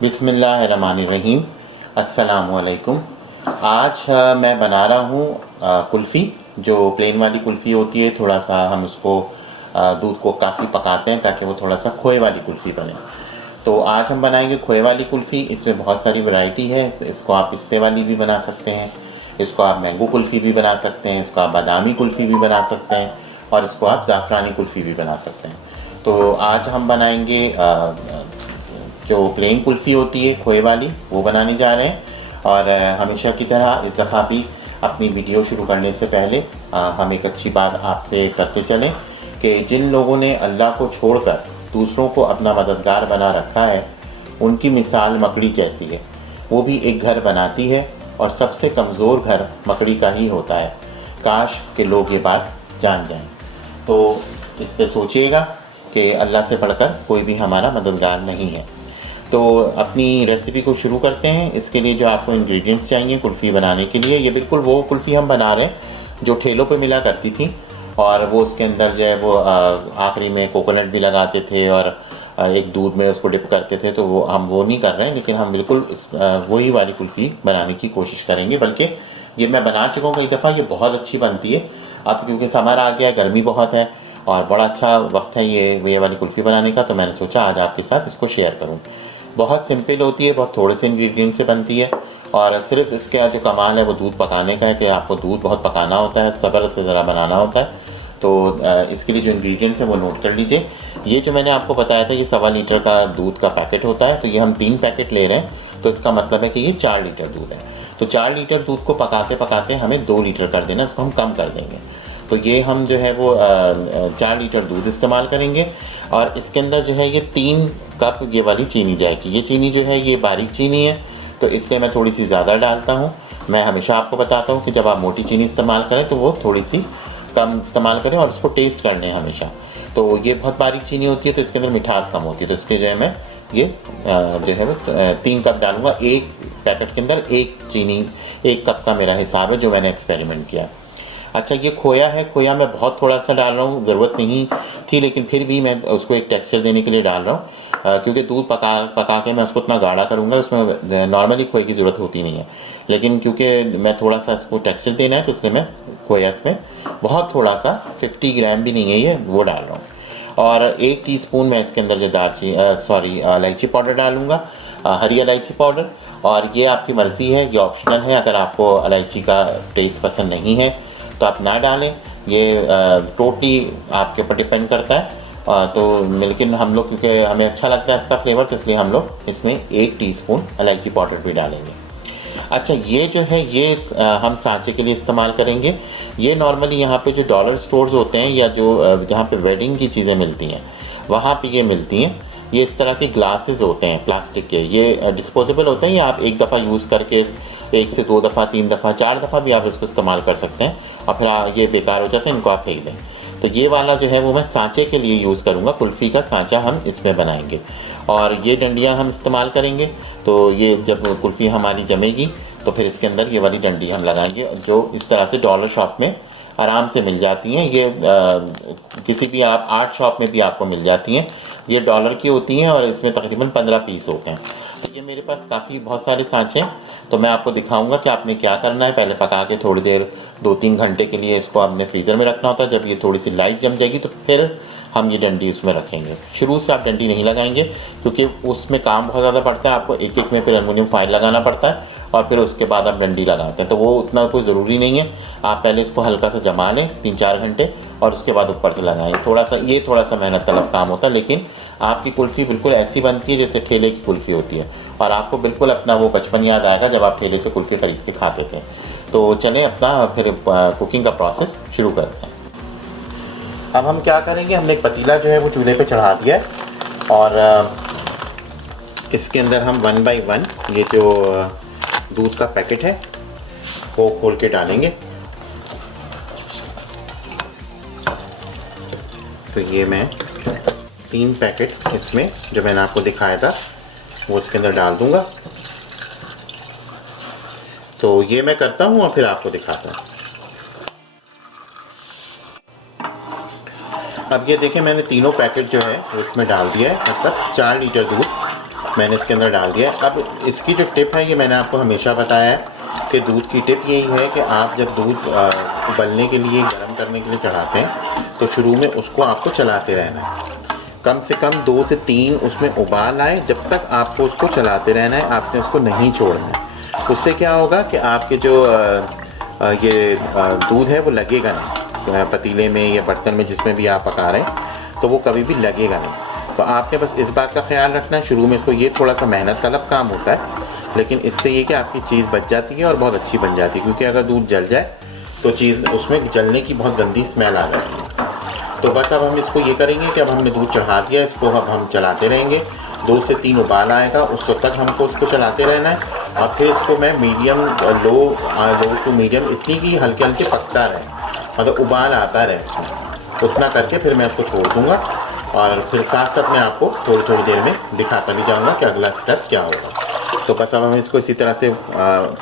बिस्मिल्लाहिर्रहमानिर्रहीम। अस्सलामुअलैकुम। आज मैं बना रहा हूँ कुल्फ़ी। जो प्लेन वाली कुल्फ़ी होती है, थोड़ा सा हम उसको दूध को काफ़ी पकाते हैं ताकि वो थोड़ा सा खोए वाली कुल्फ़ी बने। तो आज हम बनाएंगे खोए वाली कुल्फ़ी। इसमें बहुत सारी वैरायटी है। तो इसको आप पिस्ते वाली भी बना सकते हैं, इसको आप मैंगो कुल्फ़ी भी बना सकते हैं, इसको आप बादामी कुल्फ़ी भी बना सकते हैं, और इसको आप ज़ाफ़रानी कुल्फ़ी भी बना सकते हैं। तो आज हम बनाएंगे जो प्लेन कुल्फ़ी होती है खोए वाली, वो बनाने जा रहे हैं। और हमेशा की तरह इस दफ़ा भी अपनी वीडियो शुरू करने से पहले हम एक अच्छी बात आपसे करते चलें कि जिन लोगों ने अल्लाह को छोड़कर दूसरों को अपना मददगार बना रखा है, उनकी मिसाल मकड़ी जैसी है। वो भी एक घर बनाती है और सबसे कमज़ोर घर मकड़ी का ही होता है। काश के लोग ये बात जान जाएं। तो इस पर सोचिएगा कि अल्लाह से बढ़कर कोई भी हमारा मददगार नहीं है। तो अपनी रेसिपी को शुरू करते हैं। इसके लिए जो आपको इंग्रेडिएंट्स चाहिए कुल्फ़ी बनाने के लिए, ये बिल्कुल वो कुल्फ़ी हम बना रहे हैं जो ठेलों पे मिला करती थी, और वो उसके अंदर जो है वो आखिरी में कोकोनट भी लगाते थे और एक दूध में उसको डिप करते थे। तो वो हम वो नहीं कर रहे हैं, लेकिन हम बिल्कुल वही वाली कुल्फ़ी बनाने की कोशिश करेंगे। बल्कि ये मैं बना चुका हूँ कई दफ़ा, ये बहुत अच्छी बनती है। अब क्योंकि समर आ गया, गर्मी बहुत है और बड़ा अच्छा वक्त है ये वाली कुल्फ़ी बनाने का, तो मैंने सोचा आज आपके साथ इसको शेयर करूँ। बहुत सिंपल होती है, बहुत थोड़े से इंग्रेडिएंट से बनती है, और सिर्फ इसका जो कमाल है वो दूध पकाने का है कि आपको दूध बहुत पकाना होता है, सब्र से ज़रा बनाना होता है। तो इसके लिए जो इंग्रेडिएंट्स हैं वो नोट कर लीजिए। ये जो मैंने आपको बताया था, ये 1.25 लीटर का दूध का पैकेट होता है। तो ये हम 3 पैकेट ले रहे हैं, तो इसका मतलब है कि ये 4 लीटर दूध है। तो 4 लीटर दूध को पकाते पकाते हमें 2 लीटर कर देना, इसको हम कम कर देंगे। तो ये हम जो है वो 4 लीटर दूध इस्तेमाल करेंगे, और इसके अंदर जो है ये 3 कप ये वाली चीनी जाएगी। ये चीनी जो है ये बारीक चीनी है, तो इसलिए मैं थोड़ी सी ज़्यादा डालता हूँ। मैं हमेशा आपको बताता हूँ कि जब आप मोटी चीनी इस्तेमाल करें तो वो थोड़ी सी कम इस्तेमाल करें, और उसको टेस्ट करने हैं हमेशा। तो ये बहुत बारीक चीनी होती है तो इसके अंदर मिठास कम होती है, तो इसलिए जो है मैं ये जो है वो 3 कप डालूँगा। एक पैकेट के अंदर 1 कप का मेरा हिसाब है जो मैंने एक्सपेरिमेंट किया। अच्छा, ये खोया है, खोया मैं बहुत थोड़ा सा डाल रहा हूँ, ज़रूरत नहीं थी, लेकिन फिर भी मैं उसको एक टेक्सचर देने के लिए डाल रहा हूँ। क्योंकि दूध पका के मैं उसको इतना गाढ़ा करूँगा, उसमें नॉर्मली खोए की ज़रूरत होती नहीं है, लेकिन क्योंकि मैं थोड़ा सा इसको टेक्सचर देना है तो इसलिए मैं खोया इसमें बहुत थोड़ा सा 50 ग्राम भी नहीं है ये, वो डाल रहा हूँ। और 1 टीस्पून मैं इसके अंदर जो इलायची पाउडर डालूँगा, हरी इलायची पाउडर। और ये आपकी मर्ज़ी है, ये ऑप्शनल है। अगर आपको इलायची का टेस्ट पसंद नहीं है तो आप ना डालें, ये टोटली आपके ऊपर डिपेंड करता है। तो लेकिन हम लोग, क्योंकि हमें अच्छा लगता है इसका फ्लेवर, तो इसलिए हम लोग इसमें 1 टीस्पून इलायची पाउडर भी डालेंगे। अच्छा, ये जो है ये हम सांचे के लिए इस्तेमाल करेंगे। ये नॉर्मली यहाँ पे जो डॉलर स्टोर्स होते हैं, या जो जहाँ पे वेडिंग की चीज़ें मिलती हैं वहाँ पे ये मिलती हैं। ये इस तरह के ग्लासेस होते हैं प्लास्टिक के, ये डिस्पोजेबल होते हैं। ये आप एक दफ़ा यूज़ करके 1 से 2 दफ़ा, 3 दफ़ा, 4 दफ़ा भी आप इसको इस्तेमाल कर सकते हैं, और फिर ये बेकार हो जाते हैं, इनको आप फेंक दें। तो ये वाला जो है वो मैं सांचे के लिए यूज़ करूँगा। कुल्फ़ी का सांचा हम इसमें बनाएंगे, और ये डंडियाँ हम इस्तेमाल करेंगे। तो ये जब कुल्फ़ी हमारी जमेगी तो फिर इसके अंदर ये वाली डंडी हम लगाएंगे, जो इस तरह से डॉलर शॉप में आराम से मिल जाती हैं। ये किसी भी आप आर्ट शॉप में भी आपको मिल जाती हैं। ये डॉलर की होती हैं और इसमें तकरीबन 15 पीस होते हैं। तो ये मेरे पास काफ़ी बहुत सारे सांचे हैं, तो मैं आपको दिखाऊंगा कि आपने क्या करना है। पहले पका के थोड़ी देर 2-3 घंटे के लिए इसको आपने फ्रीज़र में रखना होता है। जब ये थोड़ी सी लाइट जम जाएगी तो फिर हम ये डंडी उसमें रखेंगे। शुरू से आप डंडी नहीं लगाएंगे क्योंकि उसमें काम बहुत ज़्यादा पड़ता है, आपको एक एक में फिर एल्युमिनियम फॉइल लगाना पड़ता है और फिर उसके बाद आप डंडी लगाते हैं, तो वो उतना कोई ज़रूरी नहीं है। आप पहले इसको हल्का सा जमा लें 3-4 घंटे और उसके बाद ऊपर से लगाएं। थोड़ा सा मेहनत तलब काम होता है, लेकिन आपकी कुल्फ़ी बिल्कुल ऐसी बनती है जैसे ठेले की कुल्फ़ी होती है और आपको बिल्कुल अपना वो बचपन याद आएगा जब आप ठेले से कुल्फ़ी खरीद के खाते थे। तो चलें अपना फिर कुकिंग का प्रोसेस शुरू करते हैं। अब हम क्या करेंगे, हमने एक पतीला जो है वो चूल्हे पे चढ़ा दिया है और इसके अंदर हम 1 बाई 1 ये जो दूध का पैकेट है वो खोल के डालेंगे। तो ये मैं 3 पैकेट इसमें जो मैंने आपको दिखाया था वो इसके अंदर डाल दूंगा। तो ये मैं करता हूँ और फिर आपको दिखाता हूँ। अब ये देखें, मैंने तीनों पैकेट जो है वो इसमें डाल दिया है, मतलब 4 लीटर दूध मैंने इसके अंदर डाल दिया है। अब इसकी जो टिप है, ये मैंने आपको हमेशा बताया है कि दूध की टिप यही है कि आप जब दूध उबलने के लिए, गर्म करने के लिए चढ़ाते हैं तो शुरू में उसको आपको चलाते रहना है। कम से कम 2 से 3 उसमें उबाल आए, जब तक आपको उसको चलाते रहना है, आपने उसको नहीं छोड़ना है। उससे क्या होगा कि आपके जो ये दूध है वो लगेगा नहीं पतीले में या बर्तन में जिसमें भी आप पका रहे हैं, तो वो कभी भी लगेगा नहीं। तो आपने बस इस बात का ख्याल रखना है शुरू में। इसको ये थोड़ा सा मेहनत तलब काम होता है, लेकिन इससे ये कि आपकी चीज़ बच जाती है और बहुत अच्छी बन जाती है, क्योंकि अगर दूध जल जाए तो चीज़ उसमें जलने की बहुत गंदी स्मेल आ जाती है। तो बस अब हम इसको ये करेंगे कि अब हमने दूध चढ़ा दिया, इसको अब हम चलाते रहेंगे। 2 से 3 उबाल आएगा, उस वक्त तक हमको उसको चलाते रहना है और फिर इसको मैं मीडियम लो टू मीडियम इतनी कि हल्के हल्के पकता रहे, मतलब उबाल आता रहे उसमें, उतना करके फिर मैं इसको छोड़ दूँगा और फिर साथ साथ मैं आपको थोड़ी थोड़ी देर में दिखाता भी जाऊँगा कि अगला स्टेप क्या होगा। तो बस अब हम इसको इसी तरह से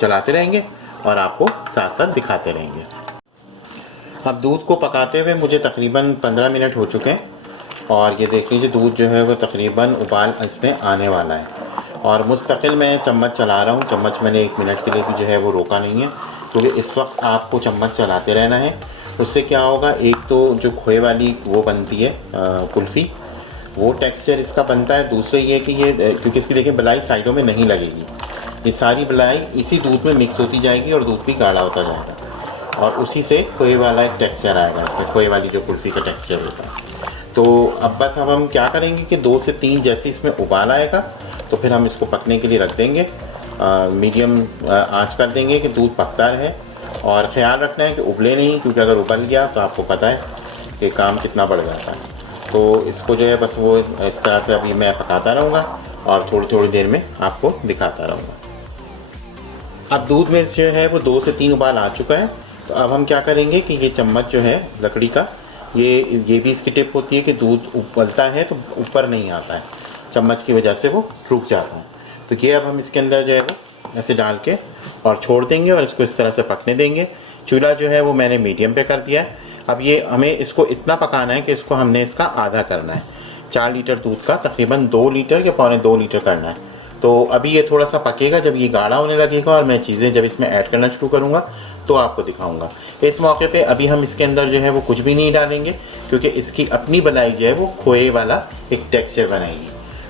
चलाते रहेंगे और आपको साथ साथ दिखाते रहेंगे। अब दूध को पकाते हुए मुझे तकरीबन 15 मिनट हो चुके हैं और ये देख लीजिए दूध जो है वो तकरीबन उबाल इसमें आने वाला है और मुस्तकिल मैं चम्मच चला रहा हूँ। चम्मच मैंने 1 मिनट के लिए भी जो है वो रोका नहीं है, क्योंकि इस वक्त आपको चम्मच चलाते रहना है। उससे क्या होगा, एक तो जो खोए वाली वो बनती है कुल्फ़ी, वो टेक्सचर इसका बनता है। दूसरा ये कि ये क्योंकि इसकी देखिए बलाई साइडों में नहीं लगेगी, ये सारी बलाई इसी दूध में मिक्स होती जाएगी और दूध भी गाढ़ा होता जाएगा और उसी से खोए वाला एक टेक्सचर आएगा इसमें, खोए वाली जो कुल्फ़ी का टेक्सचर होता है। तो अब बस अब हम क्या करेंगे कि 2 से 3 जैसे इसमें उबाल आएगा तो फिर हम इसको पकने के लिए रख देंगे। मीडियम आंच कर देंगे कि दूध पकता रहे और ख़्याल रखना है कि उबले नहीं, क्योंकि अगर उबल गया तो आपको पता है कि काम कितना बढ़ जाता है। तो इसको जो है बस वो इस तरह से अभी मैं पकाता रहूँगा और थोड़ी थोड़ी देर में आपको दिखाता रहूँगा। अब दूध में जो है वो 2 से 3 उबाल आ चुका है। तो अब हम क्या करेंगे कि ये चम्मच जो है लकड़ी का, ये भी इसकी टिप होती है कि दूध उबलता है तो ऊपर नहीं आता है, चम्मच की वजह से वो रुक जाता है। तो ये अब हम इसके अंदर जो है वो ऐसे डाल के और छोड़ देंगे और इसको इस तरह से पकने देंगे। चूल्हा जो है वो मैंने मीडियम पे कर दिया है। अब ये हमें इसको इतना पकाना है कि इसको हमने इसका आधा करना है। 4 लीटर दूध का तकरीबन 2 लीटर या पौने 2 लीटर करना है। तो अभी ये थोड़ा सा पकेगा, जब ये गाढ़ा होने लगेगा और मैं चीज़ें जब इसमें ऐड करना शुरू करूँगा तो आपको दिखाऊँगा। इस मौके पे अभी हम इसके अंदर जो है वो कुछ भी नहीं डालेंगे, क्योंकि इसकी अपनी बनाई जो है वो खोए वाला एक टेक्सचर बनाएगी।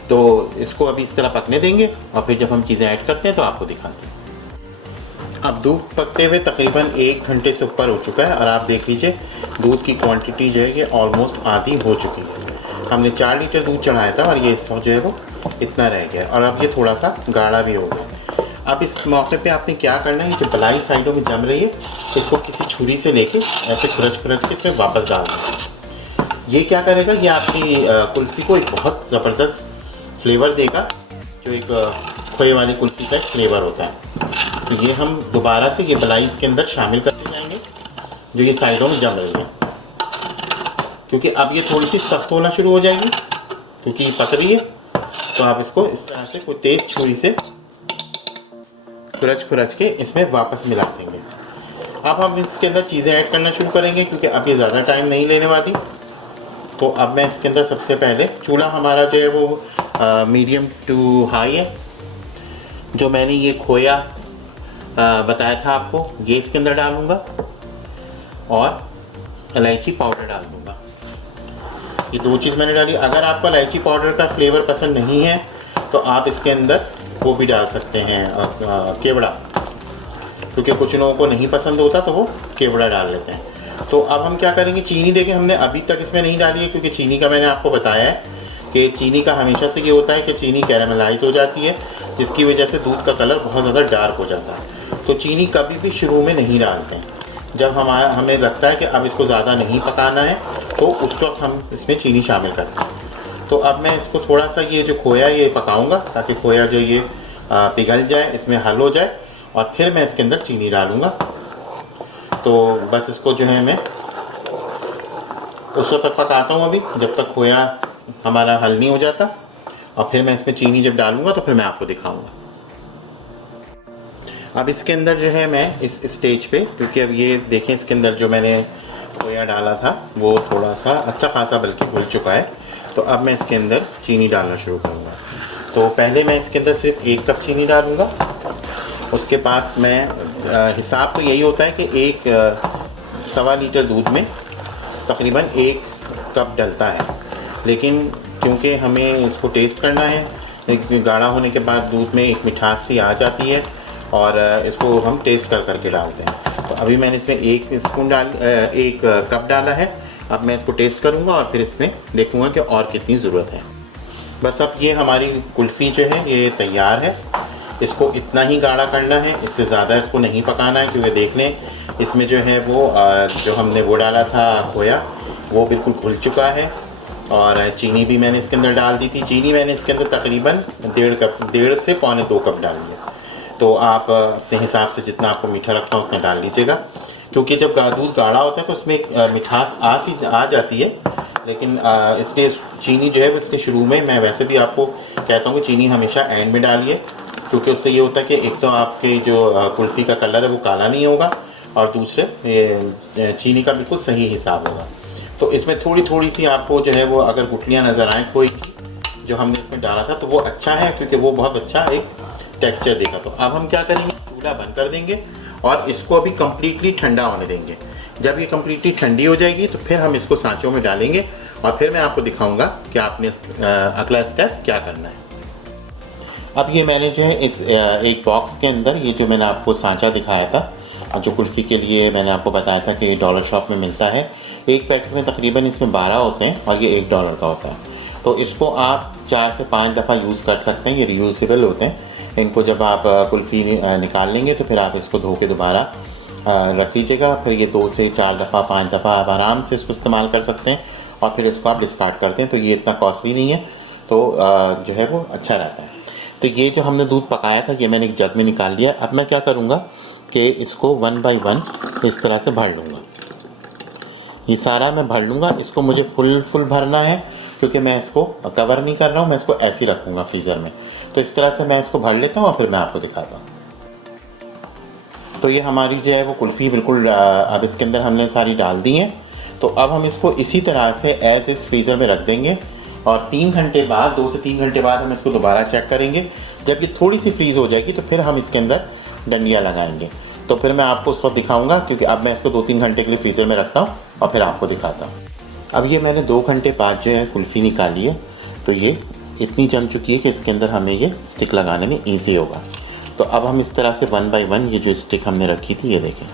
तो इसको अभी इस तरह पकने देंगे और फिर जब हम चीज़ें ऐड करते हैं तो आपको दिखाते हैं। अब दूध पकते हुए तकरीबन 1 घंटे से ऊपर हो चुका है और आप देख लीजिए दूध की क्वांटिटी जो है ये ऑलमोस्ट आधी हो चुकी है। हमने 4 लीटर दूध चढ़ाया था और ये इस वक्त जो है वो इतना रह गया और अब ये थोड़ा सा गाढ़ा भी हो गया। अब इस मौके पे आपने क्या करना है, जो बलाई साइडों में जम रही है इसको किसी छुरी से लेके ऐसे खुरच के इसमें वापस डाल दें। ये क्या करेगा, ये आपकी कुल्फ़ी को एक बहुत ज़बरदस्त फ्लेवर देगा, जो एक खोए वाली कुल्फ़ी का एक फ्लेवर होता है। तो ये हम दोबारा से ये बलाई इसके अंदर शामिल करते जाएंगे जो ये साइडों में जम रही है, क्योंकि अब ये थोड़ी सी सख्त होना शुरू हो जाएगी क्योंकि ये पक रही है। तो आप इसको इस तरह से कोई तेज़ छुरी से खुरच के इसमें वापस मिला देंगे। अब हम इसके अंदर चीज़ें ऐड करना शुरू करेंगे, क्योंकि अब ये ज़्यादा टाइम नहीं लेने वाली। तो अब मैं इसके अंदर सबसे पहले, चूल्हा हमारा जो है वो मीडियम टू हाई है। जो मैंने ये खोया बताया था आपको, ये इसके अंदर डालूँगा और इलायची पाउडर डाल दूँगा। ये 2 चीज़ मैंने डाली। अगर आपको इलायची पाउडर का फ्लेवर पसंद नहीं है तो आप इसके अंदर वो भी डाल सकते हैं, केवड़ा, क्योंकि कुछ लोगों को नहीं पसंद होता तो वो केवड़ा डाल लेते हैं। तो अब हम क्या करेंगे, चीनी देखिए हमने अभी तक इसमें नहीं डाली है, क्योंकि चीनी का मैंने आपको बताया है कि चीनी का हमेशा से ये होता है कि चीनी कैरामलाइज हो जाती है, जिसकी वजह से दूध का कलर बहुत ज़्यादा डार्क हो जाता है। तो चीनी कभी भी शुरू में नहीं डालते हैं। जब हमें लगता है कि अब इसको ज़्यादा नहीं पकाना है तो उस वक्त हम इसमें चीनी शामिल करते हैं। तो अब मैं इसको थोड़ा सा ये जो खोया ये पकाऊंगा, ताकि खोया जो ये पिघल जाए, इसमें हल हो जाए, और फिर मैं इसके अंदर चीनी डालूँगा। तो बस इसको जो है मैं उस वक्त तक पकाता हूँ अभी, जब तक खोया हमारा हल नहीं हो जाता, और फिर मैं इसमें चीनी जब डालूँगा तो फिर मैं आपको दिखाऊँगा। अब इसके अंदर जो है मैं इस स्टेज पे, क्योंकि अब ये देखें इसके अंदर जो मैंने खोया डाला था वो थोड़ा सा अच्छा खासा बल्कि घुल चुका है। तो अब मैं इसके अंदर चीनी डालना शुरू करूँगा। तो पहले मैं इसके अंदर सिर्फ 1 कप चीनी डालूँगा। उसके बाद मैं हिसाब तो यही होता है कि 1 सवा लीटर दूध में तकरीबन 1 कप डलता है, लेकिन क्योंकि हमें इसको टेस्ट करना है, गाढ़ा होने के बाद दूध में एक मिठास सी आ जाती है और इसको हम टेस्ट करके डालते हैं। तो अभी मैंने इसमें 1 कप डाला है। अब मैं इसको टेस्ट करूँगा और फिर इसमें देखूँगा कि और कितनी ज़रूरत है। बस अब ये हमारी कुल्फ़ी जो है ये तैयार है। इसको इतना ही गाढ़ा करना है, इससे ज़्यादा इसको नहीं पकाना है, क्योंकि देख लें इसमें जो है वो जो हमने वो डाला था खोया, वो बिल्कुल घुल चुका है। और चीनी भी मैंने इसके अंदर डाल दी थी। चीनी मैंने इसके अंदर तकरीबन 1.5 से पौने 2 कप डाली है। तो आप अपने हिसाब से जितना आपको मीठा रखना उतना डाल लीजिएगा, क्योंकि जब दूध गाढ़ा होता है तो उसमें एक मिठास आ जाती है। लेकिन इसलिए चीनी जो है वो इसके शुरू में, मैं वैसे भी आपको कहता हूँ कि चीनी हमेशा एंड में डालिए, क्योंकि उससे ये होता है कि एक तो आपके जो कुल्फ़ी का कलर है वो काला नहीं होगा, और दूसरे चीनी का बिल्कुल सही हिसाब होगा। तो इसमें थोड़ी सी आपको जो है वो अगर गुठलियाँ नज़र आएँ खोए की जो हमने इसमें डाला था, तो वो अच्छा है, क्योंकि वो बहुत अच्छा एक टेक्सचर देगा। तो अब हम क्या करेंगे, चूल्हा बंद कर देंगे और इसको अभी कम्प्लीटली ठंडा होने देंगे। जब ये कम्प्लीटली ठंडी हो जाएगी तो फिर हम इसको सांचों में डालेंगे, और फिर मैं आपको दिखाऊंगा कि आपने अगला स्टेप क्या करना है। अब ये मैंने जो है इस एक बॉक्स के अंदर ये जो मैंने आपको सांचा दिखाया था, जो कुल्फ़ी के लिए मैंने आपको बताया था कि डॉलर शॉप में मिलता है, एक पैकेट में तकरीबन इसमें 12 होते हैं और ये $1 का होता है। तो इसको आप 4 से 5 दफ़ा यूज़ कर सकते हैं, ये रियूजेबल होते हैं। इनको जब आप कुल्फ़ी निकाल लेंगे तो फिर आप इसको धो के दोबारा रख लीजिएगा। फिर ये 2 से 4 दफ़ा 5 दफ़ा आप आराम से इसको इस्तेमाल कर सकते हैं, और फिर इसको आप डिस्कार्ड करते हैं। तो ये इतना कॉस्टली नहीं है, तो जो है वो अच्छा रहता है। तो ये जो हमने दूध पकाया था ये मैंने एक जग में निकाल लिया। अब मैं क्या करूँगा कि इसको 1 बाय 1 इस तरह से भर लूँगा। ये सारा मैं भर लूँगा। इसको मुझे फुल भरना है, क्योंकि मैं इसको कवर नहीं कर रहा हूँ, मैं इसको ऐसे ही रखूँगा फ्रीज़र में। तो इस तरह से मैं इसको भर लेता हूँ और फिर मैं आपको दिखाता हूँ। तो ये हमारी जो है वो कुल्फ़ी बिल्कुल अब इसके अंदर हमने सारी डाल दी हैं। तो अब हम इसको इसी तरह से एज इस फ्रीज़र में रख देंगे, और 3 घंटे बाद, 2 से 3 घंटे बाद हम इसको दोबारा चेक करेंगे। जब ये थोड़ी सी फ्रीज़ हो जाएगी तो फिर हम इसके अंदर डंडियाँ लगाएंगे। तो फिर मैं आपको उस वक्त दिखाऊँगा, क्योंकि अब मैं इसको 2-3 घंटे के लिए फ्रीज़र में रखता हूँ और फिर आपको दिखाता हूँ। अब ये मैंने 2 घंटे बाद जो है कुल्फ़ी निकाली है, तो ये इतनी जम चुकी है कि इसके अंदर हमें ये स्टिक लगाने में ईजी होगा। तो अब हम इस तरह से 1 बाय 1 ये जो स्टिक हमने रखी थी, ये देखें,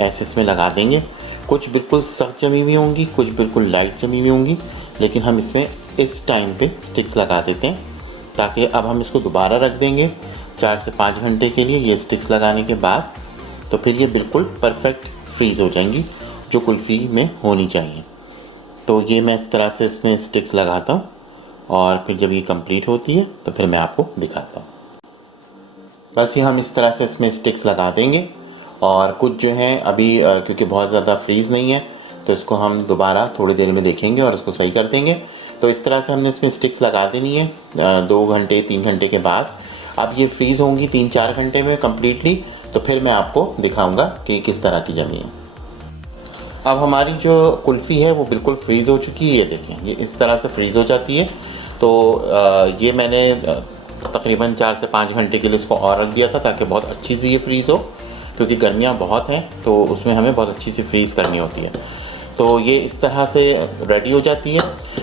ऐसे इसमें लगा देंगे। कुछ बिल्कुल सख्त जमी हुई होंगी, कुछ बिल्कुल लाइट जमी हुई होंगी, लेकिन हम इसमें इस टाइम पे स्टिक्स लगा देते हैं, ताकि अब हम इसको दोबारा रख देंगे 4 से 5 घंटे के लिए। ये स्टिक्स लगाने के बाद तो फिर ये बिल्कुल परफेक्ट फ्रीज़ हो जाएंगी, जो कुल्फ़ी में होनी चाहिए। तो ये मैं इस तरह से इसमें स्टिक्स लगाता हूँ, और फिर जब ये कंप्लीट होती है तो फिर मैं आपको दिखाता हूँ। बस ये हम इस तरह से इसमें स्टिक्स लगा देंगे, और कुछ जो हैं अभी क्योंकि बहुत ज़्यादा फ्रीज़ नहीं है, तो इसको हम दोबारा थोड़ी देर में देखेंगे और इसको सही कर देंगे। तो इस तरह से हमने इसमें स्टिक्स लगा देनी है 2 घंटे 3 घंटे के बाद। अब ये फ्रीज़ होंगी 3-4 घंटे में कम्प्लीटली, तो फिर मैं आपको दिखाऊंगा कि किस तरह की जमी है। अब हमारी जो कुल्फ़ी है वो बिल्कुल फ्रीज़ हो चुकी है। ये देखें, ये इस तरह से फ्रीज़ हो जाती है। तो ये मैंने तकरीबन 4 से 5 घंटे के लिए इसको और रख दिया था, ताकि बहुत अच्छी सी ये फ्रीज़ हो, क्योंकि गर्मियाँ बहुत हैं तो उसमें हमें बहुत अच्छी सी फ्रीज़ करनी होती है। तो ये इस तरह से रेडी हो जाती है।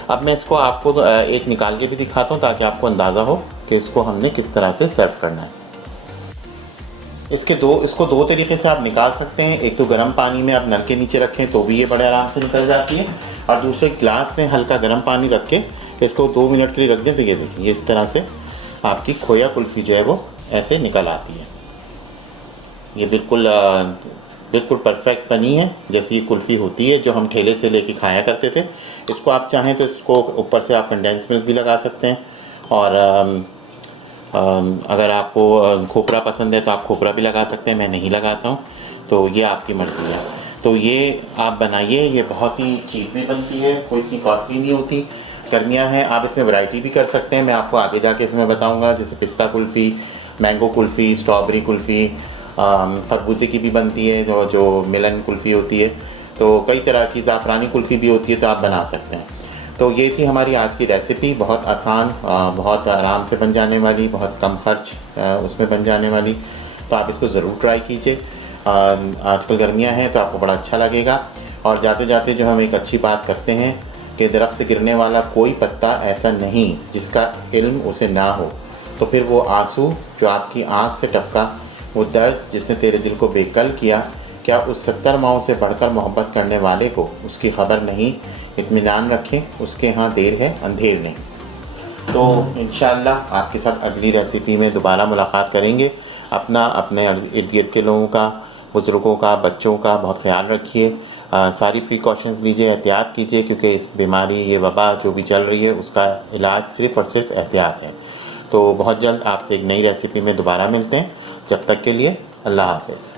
अब मैं इसको आपको एक निकाल के भी दिखाता हूँ ताकि आपको अंदाज़ा हो कि इसको हमने किस तरह से सर्व करना है। इसको दो तरीके से आप निकाल सकते हैं। एक तो गर्म पानी में आप नल के नीचे रखें तो भी ये बड़े आराम से निकल जाती है, और दूसरे गिलास में हल्का गर्म पानी रख के इसको 2 मिनट के लिए रख दें तो ये देखिए ये इस तरह से आपकी खोया कुल्फ़ी जो है वो ऐसे निकल आती है। ये बिल्कुल परफेक्ट बनी है जैसी ये कुल्फ़ी होती है जो हम ठेले से लेके खाया करते थे। इसको आप चाहें तो इसको ऊपर से आप कंडेंस मिल्क भी लगा सकते हैं, और अगर आपको खोपरा पसंद है तो आप खोपरा भी लगा सकते हैं। मैं नहीं लगाता हूँ, तो ये आपकी मर्ज़ी है। तो ये आप बनाइए, ये बहुत ही चीप भी बनती है, कोई इतनी कॉस्टली नहीं होती। गर्मियाँ हैं, आप इसमें वैरायटी भी कर सकते हैं, मैं आपको आगे जाके इसमें बताऊँगा। जैसे पिस्ता कुल्फ़ी, मैंगो कुल्फ़ी, स्ट्रॉबेरी कुल्फ़ी, खरबूजे की भी बनती है जो मिलन कुल्फ़ी होती है, तो कई तरह की ज़ाफ़रानी कुल्फ़ी भी होती है, तो आप बना सकते हैं। तो ये थी हमारी आज की रेसिपी, बहुत आसान, बहुत आराम से बन जाने वाली, बहुत कम खर्च उसमें बन जाने वाली। तो आप इसको ज़रूर ट्राई कीजिए। आजकल गर्मियाँ हैं तो आपको बड़ा अच्छा लगेगा। और जाते जाते जो हम एक अच्छी बात करते हैं कि दरख्त से गिरने वाला कोई पत्ता ऐसा नहीं जिसका इल्म उसे ना हो। तो फिर वो आंसू जो आपकी आँख से टपका, वो दर्द जिसने तेरे दिल को बेकल किया, क्या उस 70 माओं से बढ़कर मोहब्बत करने वाले को उसकी खबर नहीं? इत्मीनान रखें, उसके यहाँ देर है अंधेर नहीं। तो इंशाअल्लाह आपके साथ अगली रेसिपी में दोबारा मुलाकात करेंगे। अपना, अपने इर्द गिर्द के लोगों का, बुज़ुर्गों का, बच्चों का बहुत ख्याल रखिए। सारी प्रिकॉशंस लीजिए, एहतियात कीजिए, क्योंकि इस बीमारी, ये वबा जो भी चल रही है उसका इलाज सिर्फ़ और सिर्फ एहतियात है। तो बहुत जल्द आपसे एक नई रेसिपी में दोबारा मिलते हैं। जब तक के लिए अल्लाह हाफ़िज़।